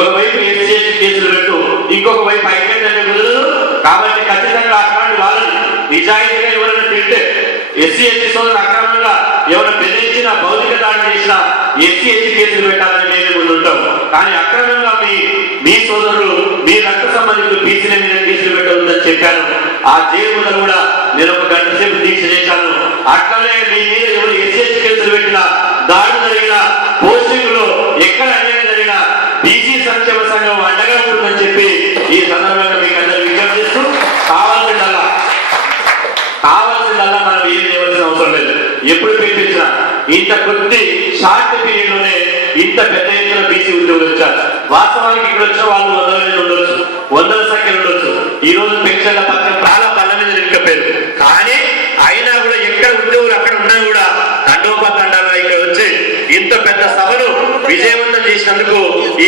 ఒకవైపు SC ST కేసులు పెట్టు, ఇంకొక వైపు హైకోర్టు అంటే కుదరదు. కాబట్టి ఖచ్చితంగా అట్లాంటి వాళ్ళని నిజాయితీగా ఎవరైనా తింటే ఎస్సీ ఎస్టీ సోదరులు అక్రమంగా ఎవరైనా బెదిరించినా భౌతిక దాడి చేసినా ఎస్సీ ఎస్టీ కేసులు పెట్టాలని మేమే ముందు ఉంటాం. కానీ అక్రమంగా మీ సోదరులు మీ రక్త సంబంధికులు బీసీల మీద కేసులు పెట్టవద్దని చెప్పాను. ఆ జైలు ముందర కూడా నేను ఒక గంట సేపు దీక్ష చేశాను. అట్లనే మీ మీద ఎవరు ఎస్సీ ఎస్టీ కేసులు పెట్టినా, దాడులు జరిగిన, పోస్టింగ్లో ఎక్కడ అన్యాయం జరిగినా బీసీ సంక్షేమ సంఘం అండగా ఉంటుందని చెప్పి ఈ సందర్భంగా మీకు అందరూ విజ్ఞప్తి చేస్తూ కావాల్సిందల్లా మనం ఏం చేయవలసిన అవసరం లేదు. ఎప్పుడు పిలిపించినా ఇంత కొద్ది షార్ట్ పీరియడ్ లోనే ఇంత పెద్ద ఎత్తున బీసీ ఉద్యోగులు వచ్చారు. వాస్తవానికి ఇక్కడ వచ్చిన వాళ్ళు 100 మంది ఉండొచ్చు, 100ల సంఖ్యలో ఉండొచ్చు. ఈ రోజు పెన్షన్ల పక్కన చాలా పళ్ళ మీద నిలికపోయారు. కానీ అయినా కూడా ఎక్కడ ఉద్యోగులు అక్కడ ఉన్నా కూడా తండోపతండాలుగా ఇక్కడ వచ్చి ఇంత పెద్ద సభను విజయవంతం చేసినందుకు ఈ